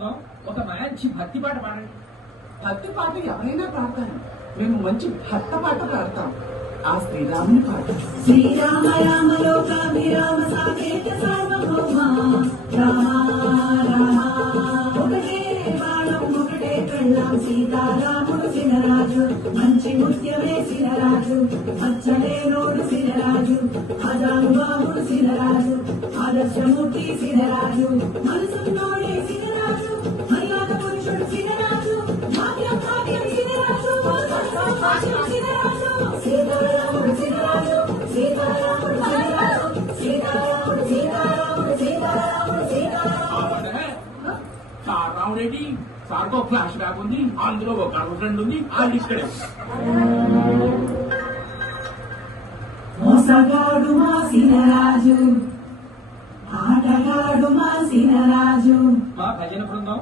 ఒక మంచి భక్తి పాట పాడండి. భక్తి పాట ఎవరైనా పాడతాను. మేము మంచి భక్త పాట పాడతాం. ఆ శ్రీరాముని పాట. శ్రీరామ రామ లోకాభిరామ సాకేత సార్వభౌమ రామ రామ ఒకటే బాణం ఒకటే కళ్ళం సీతారాముడు సినరాజు మంచి ముత్యమే సినరాజు అచ్చలేనోడు సినరాజు అజానుబాహుడు సినరాజు ఆదర్శమూర్తి సినరాజు మనసున్నోడే సినరాజు మర్యాద పురుషుడు సినరాజు భాగ్యం భాగ్యం సినరాజు భాగ్యం సినరాజు సీతారాముడు సినరాజు సీతారాముడు సినరాజు సీతారాముడు సీతారాముడు సీతారాముడు సీతారాముడు సార్ రావుడేటి సార్కు ఫ్లాష్ బ్యాక్ ఉంది, అందులో ఒక ఫ్రెండ్ ఉంది, వాళ్ళు ఇక్కడే. మోసగాడు మా సినరాజు ఆటగాడు మా సినరాజు మా భజన బృందం